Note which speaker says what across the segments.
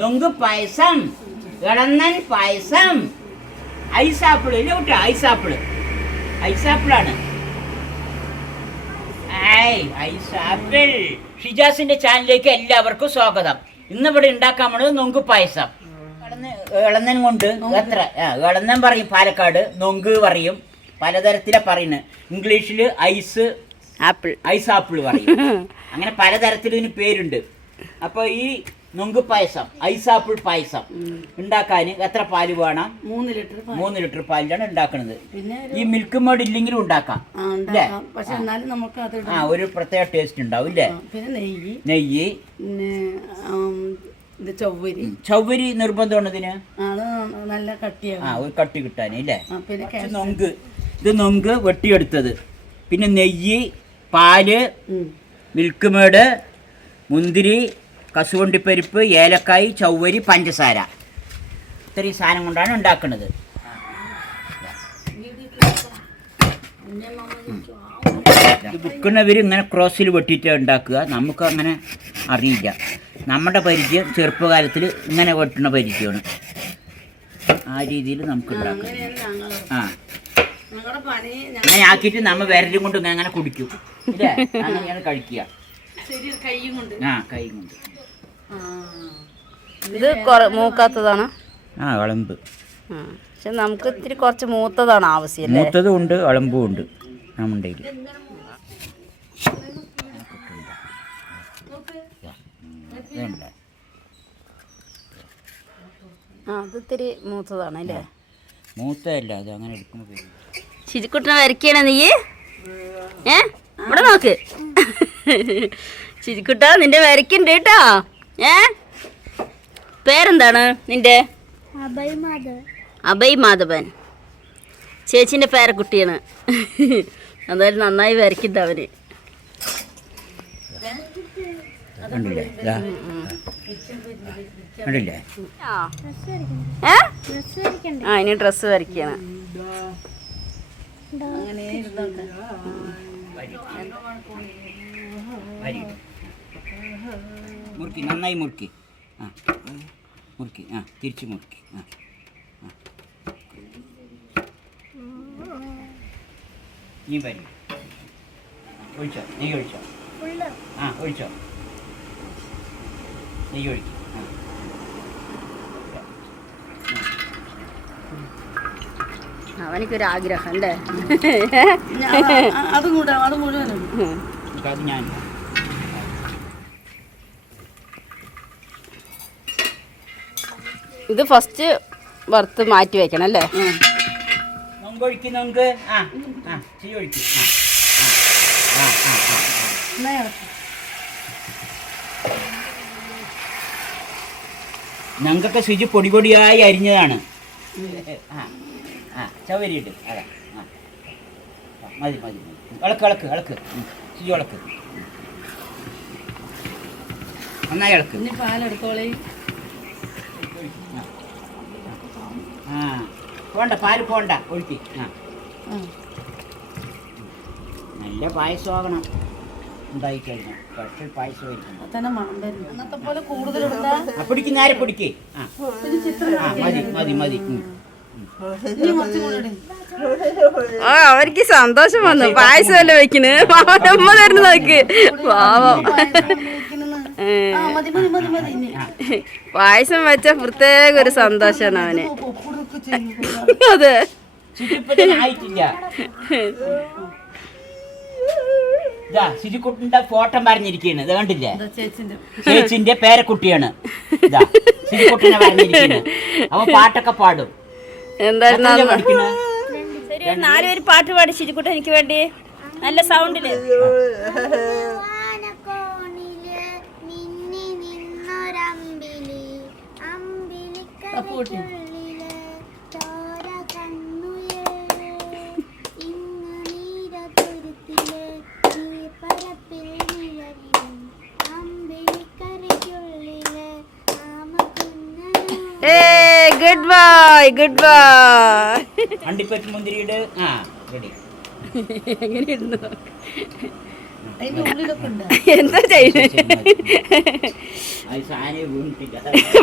Speaker 1: നൊങ്ക് പായസം ഇളന്നൻ പായസം. ഐസാപ്പിൾ ഇല്ല കുട്ടി? ഐസാപ്പിൾ ഐസാപ്പിളാണ്. ഐസാപ്പിൾ. ഷിജാസിന്റെ ചാനലിലേക്ക് എല്ലാവർക്കും സ്വാഗതം. ഇന്ന് ഇവിടെ ഉണ്ടാക്കാൻ പോണത് നൊങ്ക് പായസം. ഇളന്നൻ കൊണ്ട് എത്ര? ഇളന്നൻ പറയും പാലക്കാട് നൊങ്ക് പറയും. പലതരത്തിലെ പറയുന്നത് ഇംഗ്ലീഷിൽ ഐസ്
Speaker 2: ആപ്പിൾ.
Speaker 1: ഐസ് ആപ്പിൾ പറയും. അങ്ങനെ പലതരത്തിൽ ഇതിന് പേരുണ്ട്. അപ്പൊ ഈ നൊങ്ക് പായസം ഐസ് ആപ്പിൾ പായസം ഉണ്ടാക്കാൻ എത്ര പാൽ വേണം?
Speaker 2: മൂന്ന് ലിറ്റർ.
Speaker 1: മൂന്ന് ലിറ്റർ പാലിലാണ് ഉണ്ടാക്കുന്നത്
Speaker 2: പിന്നെ
Speaker 1: ഈ മിൽക്ക് മേഡ് ഇല്ലെങ്കിലും ഉണ്ടാക്കാം
Speaker 2: പക്ഷെ എന്നാലും നമുക്ക് അത്
Speaker 1: ആ ഒരു പ്രത്യേക ടേസ്റ്റ് ഉണ്ടാവും ഇല്ലേ?
Speaker 2: പിന്നെ നെയ്യ്.
Speaker 1: നെയ്യ്. ചൗവരി നിർബന്ധമാണ് ഇതിന്?
Speaker 2: നല്ല കട്ടിയാകും
Speaker 1: ആ ഒരു കട്ടി കിട്ടാൻ ഇല്ലേ?
Speaker 2: പിന്നെ
Speaker 1: നൊങ്ക്. ഇത് നൊങ്ക് വെട്ടിയെടുത്തത്. പിന്നെ നെയ്യ്
Speaker 2: പാൽ
Speaker 1: മിൽക്ക് മേഡ് മുന്തിരി കസുവണ്ടിപ്പരിപ്പ് ഏലക്കായ് ചൗവരി പഞ്ചസാര. ഇത്രയും സാധനം കൊണ്ടാണ് ഉണ്ടാക്കുന്നത് വിൽക്കുന്നവർ ഇങ്ങനെ ക്രോസിൽ വെട്ടിയിട്ട് ഉണ്ടാക്കുക. നമുക്ക് അങ്ങനെ അറിയില്ല. നമ്മുടെ പരിചയം ചെറുപ്പകാലത്തിൽ ഇങ്ങനെ വെട്ടുന്ന പരിചയമാണ്. ആ രീതിയിൽ നമുക്ക് ഉണ്ടാക്കാം. ആ. അങ്ങനെ ആക്കിയിട്ട് നമ്മൾ വിരലും കൊണ്ട് ഇങ്ങനെ അങ്ങനെ കുടിക്കും. ഇല്ലേ? അങ്ങനെയാണ് കഴിക്കുക? ആ കൈ കൊണ്ട്.
Speaker 3: ഇത് മൂക്കാത്തതാണ്.
Speaker 1: ആ
Speaker 3: അളമ്പ്. പക്ഷെ നമുക്ക് ഇത്തിരി കുറച്ച് മൂത്തതാണ് ആവശ്യം
Speaker 1: മൂത്തതും ഉണ്ട് വിളമ്പും ഉണ്ട് നമ്മുടെ കയ്യിൽ.
Speaker 3: ആ അത് ഇത്തിരി മൂത്തതാണ് അല്ലേ?
Speaker 1: അത് അങ്ങനെ എടുക്കുമ്പോൾ
Speaker 3: ചിരിക്കുട്ടനെ വരയ്ക്കണ നീ? ഏ? ഇവിടെ നോക്ക്. ചിരിക്കുട്ട നിന്റെ വരയ്ക്കുണ്ട് കേട്ടോ. ഏ? പേരെന്താണ് നിന്റെ? അഭയ് മാധവൻ. ചേച്ചിന്റെ പേരക്കുട്ടിയാണ് അതായത് നന്നായി വരയ്ക്കുന്നത് അവന് ആ. ഇനി ഡ്രസ്സ് വരയ്ക്കാണ്.
Speaker 2: അങ്ങനെ.
Speaker 1: മുറുക്കി നന്നായി മുറുക്കി. ആ മുറുക്കി ആ തിരിച്ച് മുറുക്കി ആ ആ. നീ വരി ഒഴിച്ചോ നെയ്യ് ഒഴിച്ചോ? ആ ഒഴിച്ചോ? നെയ്യ് ഒഴിക്കും ആ.
Speaker 3: അവനിക്കൊരു ആഗ്രഹം അല്ലേ
Speaker 2: അതും കൂടെ അത് മുഴുവനും.
Speaker 1: ഞാൻ
Speaker 3: ഇത് ഫസ്റ്റ് വറുത്ത് മാറ്റി വെക്കണം അല്ലേ?
Speaker 1: നൊങ്ക് ഒഴിക്ക് നൊങ്ക് ആ ആ ചീ ഒഴിക്ക്. ഞങ്ങൾക്കൊക്കെ ശുചി പൊടി പൊടിയായി അരിഞ്ഞതാണ്. ആ ആ ചവരിയിട്ട് അതെ ആ. മതി മതി ഇളക്ക് ഇളക്ക് ഇളക്ക്. ശുചി ഇളക്ക്. നന്നായി ഇളക്ക്.
Speaker 2: പാലെടുത്തോളി.
Speaker 1: ആ പോണ്ട പാൽ പോണ്ട ഒഴുക്കി. ആ. നല്ല പായസമാകണം സ്പെഷ്യൽ
Speaker 2: അത് തന്നെ മണം വരുന്നു. അന്നത്തെ പോലെ കൂടുതൽ
Speaker 1: ആ പിടിക്ക് നേരെ പിടിക്ക്. ആ.
Speaker 2: പിന്നെ ചിത്രം
Speaker 1: ആ മതി മതി മതി. ഉം.
Speaker 2: ഇനി കുറച്ചും കൂടെ ഇട്.
Speaker 3: ആ അവർക്ക് സന്തോഷം വന്നു. പായസം അല്ലേ വെക്കണ് അമ്മ തരുന്നു നോക്ക്. പാവം.
Speaker 2: പായസം. ആ, മതി മതി മതി മതി. ഇനി
Speaker 3: പായസം വെച്ച പ്രത്യേക ഒരു സന്തോഷമാണ് അവന്. അതെ.
Speaker 1: ഇതാ ഫോട്ടോ പറഞ്ഞിരിക്കുകയാണ് ഇത് കണ്ടില്ലേ?
Speaker 2: ചേച്ചിന്റെ
Speaker 1: ചേച്ചിന്റെ പേരക്കുട്ടിയാണ്. പറഞ്ഞിരിക്കുന്നത് അവൻ പാട്ടൊക്കെ പാടും.
Speaker 3: എന്തായിരുന്നു നാലുപേര് പാട്ട് പാടി ശിരിക്കുട്ടൻ എനിക്ക് വേണ്ടി നല്ല
Speaker 4: സൗണ്ടിൽ
Speaker 3: ഏ ഗുഡ് ബൈ ഗുഡ് ബൈ
Speaker 1: അണ്ടിപ്പറ്റ് മുന്തിരിയുടെ ആ റെഡി
Speaker 3: എങ്ങനെയുണ്ട്? എന്താ ചെയ്യുന്നത്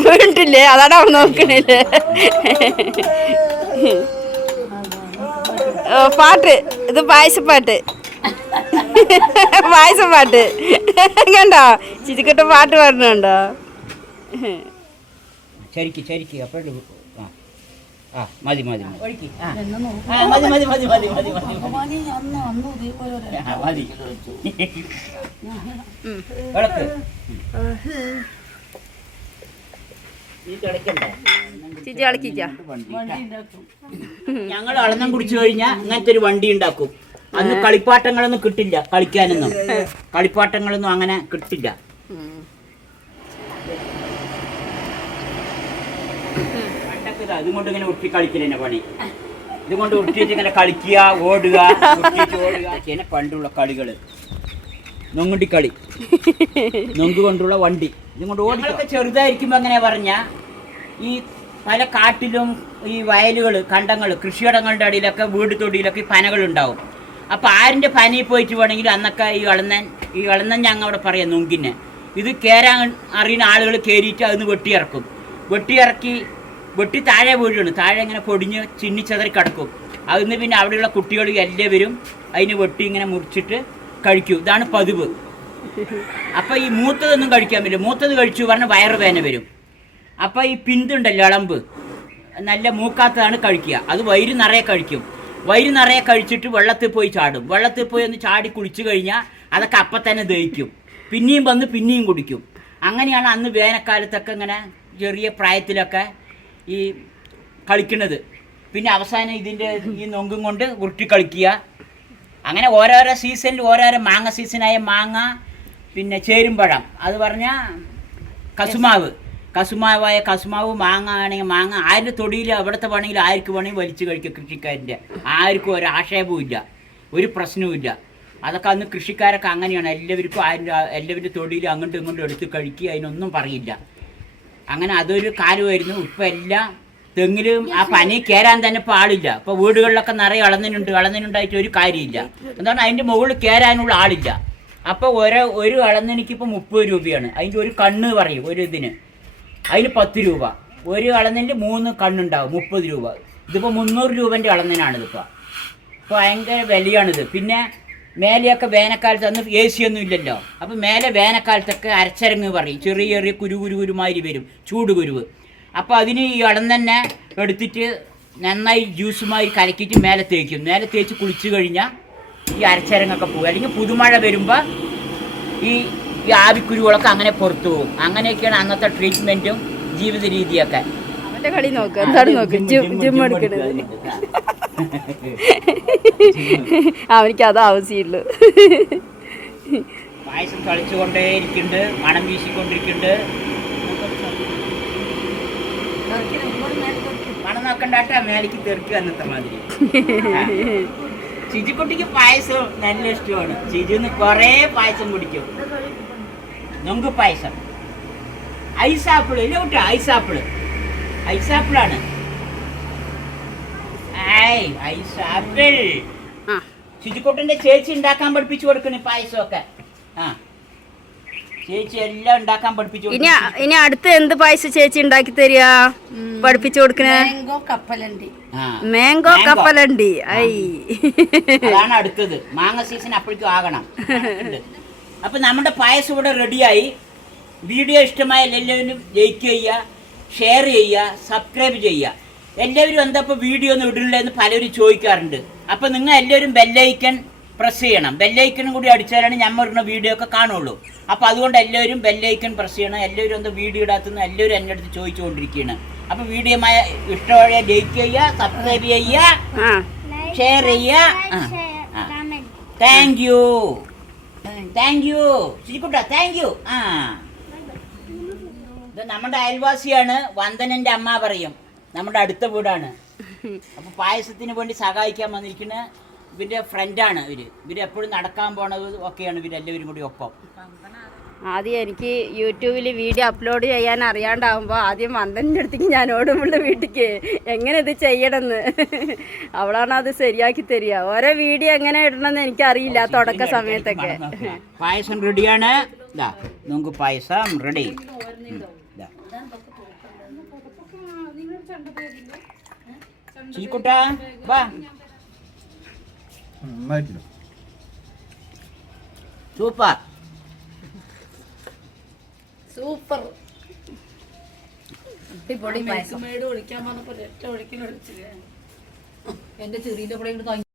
Speaker 1: വീണിട്ടില്ല.
Speaker 3: അതാണ് അവൻ നോക്കണില്ലേ പാട്ട്. ഇത് പായസപ്പാട്ട്. പായസപ്പാട്ട്. കണ്ടോ? ചിരിക്കട്ട പാട്ട് പാടുന്നുണ്ടോ?
Speaker 1: ശരിക്ക് ശരിക്ക്. അപ്പോഴും ആ മതി മതി മതി. മതി മതി മതി മതി ഞങ്ങൾ അളന്നം കുടിച്ചു കഴിഞ്ഞാൽ അങ്ങനത്തെ ഒരു വണ്ടി ഉണ്ടാക്കും അന്ന് കളിപ്പാട്ടങ്ങളൊന്നും കിട്ടില്ല കളിക്കാനൊന്നും. കളിപ്പാട്ടങ്ങളൊന്നും അങ്ങനെ കിട്ടില്ല. ഇതാ, കൊണ്ട് ഇങ്ങനെ ഉരുട്ടി കളിക്കലെന്നെ പണി. ഇതുകൊണ്ട് ഉരുട്ടിയിട്ട് ഇങ്ങനെ കളിക്കുക ഓടുക ഉരുട്ടിയിട്ട് ഓടുക. പിന്നെ പണ്ടുള്ള കളികൾ. നൊങ്ങുണ്ടി കളി. നൊങ്ക് കൊണ്ടുള്ള വണ്ടി. ഇതും കൊണ്ട് ഓടിക്കൊക്കെ ചെറുതായിരിക്കുമ്പോ എങ്ങനെ പറഞ്ഞ ഈ പല കാട്ടിലും ഈ വയലുകൾ കണ്ടങ്ങൾ കൃഷിയിടങ്ങളുടെ അടിയിലൊക്കെ വീട് തൊടിയിലൊക്കെ പനകൾ ഉണ്ടാവും. അപ്പൊ ആരിന്റെ പനയിൽ പോയിട്ട് വേണമെങ്കിൽ അന്നൊക്കെ ഈ ഇളന്നൻ ഈ ഇളന്നൻ ഞങ്ങൾ അവിടെ പറയാം നൊങ്കിനെ. ഇത് കയറാൻ അറിയുന്ന ആളുകൾ കയറിയിട്ട് അതിന് വെട്ടിയിറക്കും. വെട്ടിയിറക്കി വെട്ടി താഴെ വീഴുകയാണ്. താഴെ ഇങ്ങനെ പൊടിഞ്ഞ് ചിന്നിച്ചതറി കിടക്കും. അതിന് പിന്നെ അവിടെയുള്ള കുട്ടികൾ എല്ലാവരും അതിന് വെട്ടി ഇങ്ങനെ മുറിച്ചിട്ട് കഴിക്കും. ഇതാണ് പതിവ്. അപ്പം ഈ മൂത്തതൊന്നും കഴിക്കാൻ പറ്റില്ല. മൂത്തത് കഴിച്ചു പറഞ്ഞ വയറ് വേന വരും. അപ്പം ഈ പിന്തുണ്ടല്ലോ ഇളമ്പ് നല്ല മൂക്കാത്തതാണ് കഴിക്കുക. അത് വയിറ് നിറയെ കഴിക്കും. വയിറ് നിറയെ കഴിച്ചിട്ട് വെള്ളത്തിൽ പോയി ചാടും. വെള്ളത്തിൽ പോയി ഒന്ന് ചാടി കുളിച്ചു കഴിഞ്ഞാൽ അതൊക്കെ അപ്പം തന്നെ ദഹിക്കും. പിന്നെയും വന്ന് പിന്നെയും കുടിക്കും. അങ്ങനെയാണ് അന്ന് വേനൽക്കാലത്തൊക്കെ ഇങ്ങനെ ചെറിയ പ്രായത്തിലൊക്കെ ഈ കളിക്കുന്നത്. പിന്നെ അവസാനം ഇതിന്റെ ഈ നൊങ്കും കൊണ്ട് ഉരുട്ടി കളിക്കുക. അങ്ങനെ ഓരോരോ സീസണിൽ ഓരോരോ മാങ്ങ സീസണായ മാങ്ങ പിന്നെ ചേരുമ്പഴം അത് പറഞ്ഞാൽ കസുമാവ്. കസുമാവായ കസുമാവ് മാങ്ങ ആണെങ്കിൽ മാങ്ങ ആരുടെ തൊടിയിൽ അവിടുത്തെ വേണമെങ്കിൽ ആർക്ക് വേണമെങ്കിൽ വലിച്ചു കഴിക്കുക കൃഷിക്കാരന്റെ. ആർക്കും ഒരു ആക്ഷേപവും ഇല്ല. ഒരു പ്രശ്നവും ഇല്ല. അതൊക്കെ അന്ന് കൃഷിക്കാരൊക്കെ അങ്ങനെയാണ്. എല്ലാവർക്കും ആരുടെ എല്ലാവരുടെ തൊടിയിൽ അങ്ങോട്ടും ഇങ്ങോട്ടും എടുത്ത് കഴിക്കുക അതിനൊന്നും പറയില്ല. അങ്ങനെ അതൊരു കാലമായിരുന്നു ഇപ്പം എല്ലാം തെങ്ങിലും ആ പനി കയറാൻ തന്നെ ഇപ്പോൾ ആളില്ല. ഇപ്പോൾ വീടുകളിലൊക്കെ നിറയെ ഇളന്നിനുണ്ട് ഇളന്നിനുണ്ടായിട്ട് ഒരു കാര്യമില്ല. എന്താണ് അതിന്റെ മുകളിൽ കയറാനുള്ള ആളില്ല. അപ്പോൾ ഓരോ ഒരു ഇളന്നിനിക്ക് ഇപ്പോൾ മുപ്പത് രൂപയാണ്. അതിന്റെ ഒരു കണ്ണ് പറയും ഒരു ഇതിന്. അതിന് പത്ത് രൂപ. ഒരു ഇളന്നിന്റെ മൂന്ന് കണ്ണുണ്ടാവും മുപ്പത് രൂപ. ഇതിപ്പോൾ മുന്നൂറ് രൂപന്റെ ഇളന്നിനാണിതിപ്പോൾ ഭയങ്കര വിലയാണിത്. പിന്നെ മേലെയൊക്കെ വേനൽക്കാലത്ത് അന്ന് എ സി ഒന്നും ഇല്ലല്ലോ. അപ്പം മേലെ വേനൽക്കാലത്തൊക്കെ അരച്ചരങ്ങ് പറയും. ചെറിയ ചെറിയ കുരു കുരു കുരുമാതിരി വരും. ചൂട് കുരുവ്. അപ്പോൾ അതിന് ഈ ഇളം തന്നെ എടുത്തിട്ട് നന്നായി ജ്യൂസുമായി കലക്കിയിട്ട് മേലെ തേക്കും. മേലെ തേച്ച് കുളിച്ചു കഴിഞ്ഞാൽ ഈ അരച്ചരങ്ങൊക്കെ പോകും. അല്ലെങ്കിൽ പുതുമഴ വരുമ്പോൾ ഈ ഈ ആവിക്കുരുകളൊക്കെ അങ്ങനെ പുറത്തു പോകും. അങ്ങനെയൊക്കെയാണ് അന്നത്തെ ട്രീറ്റ്മെന്റും ജീവിത രീതിയൊക്കെ.
Speaker 3: കളി നോക്ക്. എന്താണ് നോക്കുക ജിം എടുക്കണത്. അവനിക്ക് അത് ആവശ്യമുള്ളൂ
Speaker 1: പായസം തളിച്ചുകൊണ്ടേ ഇരിക്കുന്നുണ്ട് മണം വീശിക്കൊണ്ടിരിക്കുന്നുണ്ട്. മണം നോക്കണ്ടാട്ട മേലേക്ക് തെറിക്കുക അന്നത്തെ മാതിരി. ചിജിക്കുട്ടിക്ക് പായസം നല്ല ഇഷ്ടമാണ്. ചിജിന്ന് കുറേ പായസം കുടിക്കും. നൊങ്ക് പായസം. ഐസാപ്പിൾ ഇല്ല കുട്ടി ഐസാപ്പിൾ.
Speaker 3: ഐസാപ്പിളാണ്.
Speaker 1: ശുചിക്കുട്ടന്റെ ചേച്ചി ഉണ്ടാക്കാൻ പഠിപ്പിച്ചു കൊടുക്കുന്നു പായസമൊക്കെ. ആ. ചേച്ചി എല്ലാം ഉണ്ടാക്കാൻ പഠിപ്പിച്ചു
Speaker 3: ഇനി ഇനി അടുത്ത് എന്ത് പായസം ചേച്ചി ഉണ്ടാക്കി തരിക? പഠിപ്പിച്ചു കൊടുക്കണേ?
Speaker 2: മാംഗോ കപ്പലണ്ടി.
Speaker 1: ആ.
Speaker 3: മാംഗോ കപ്പലണ്ടി. ഐ.
Speaker 1: അതാണ് അടുത്തത്. മാങ്ങ സീസൺ അപ്പോഴേക്കും ആകണം. അപ്പൊ നമ്മുടെ പായസം ഇവിടെ റെഡിയായി. വീഡിയോ ഇഷ്ടമായ എല്ലാവരും ലൈക്ക് ചെയ്യുക ഷെയർ ചെയ്യുക സബ്സ്ക്രൈബ് ചെയ്യുക. എല്ലാവരും എന്താ ഇപ്പോൾ വീഡിയോ ഒന്നും ഇടില്ലെന്ന് പലരും ചോദിക്കാറുണ്ട്. അപ്പോൾ നിങ്ങൾ എല്ലാവരും ബെല്ലൈക്കൺ പ്രസ് ചെയ്യണം. ബെല്ലൈക്കണും കൂടി അടിച്ചാലാണ് നമ്മൾ ഇടുന്ന വീഡിയോ ഒക്കെ കാണുള്ളൂ. അപ്പൊ അതുകൊണ്ട് എല്ലാവരും ബെല്ലൈക്കൺ പ്രസ് ചെയ്യണം. എല്ലാവരും എന്താ വീഡിയോ ഇടാത്തുനിന്ന് എല്ലാവരും എന്റെ അടുത്ത് ചോദിച്ചുകൊണ്ടിരിക്കുകയാണ്. അപ്പോൾ വീഡിയോമായ ഇഷ്ടമായ ലൈക്ക് ചെയ്യുക സബ്സ്ക്രൈബ് ചെയ്യുക ഷെയർ ചെയ്യുക. താങ്ക് യു താങ്ക് യു ശരിക്കുട്ട താങ്ക് യു ആ. ഇത് നമ്മുടെ അയൽവാസിയാണ് വന്ദനന്റെ അമ്മ പറയും. നമ്മുടെ അടുത്ത വീടാണ്. അപ്പൊ പായസത്തിന് വേണ്ടി സഹായിക്കാൻ വന്നിരിക്കുന്ന ഇവന്റെ ഫ്രണ്ടാണ് ഇവർ. ഇവർ എപ്പോഴും നടക്കാൻ പോണത് ഒക്കെയാണ് ഇവർ എല്ലാവരും കൂടി ഒപ്പം.
Speaker 3: ആദ്യം എനിക്ക് യൂട്യൂബിൽ വീഡിയോ അപ്ലോഡ് ചെയ്യാൻ അറിയാണ്ടാവുമ്പോൾ ആദ്യം വന്ദന്റെ അടുത്തേക്ക് ഞാൻ ഓടുമ്പോൾ വീട്ടിക്ക് എങ്ങനെ ഇത് ചെയ്യണമെന്ന് അവളാണ് അത് ശരിയാക്കി തരിക. ഓരോ വീഡിയോ എങ്ങനെ ഇടണമെന്ന് എനിക്ക് അറിയില്ല തുടക്ക സമയത്തൊക്കെ.
Speaker 1: പായസം റെഡിയാണ് പായസം റെഡി ചീക്കുട്ട വാ.
Speaker 5: നന്നായിട്ടില്ല.
Speaker 1: സൂപ്പർ.
Speaker 2: സൂപ്പർ. അടിപൊളി മേട് ഒഴിക്കാൻ പറഞ്ഞപ്പോ ഒറ്റ ഒഴിക്കൽ ഒഴിച്ചില്ലേ
Speaker 6: എന്റെ ചെറിയ കൂടെ ഇങ്ങോട്ട്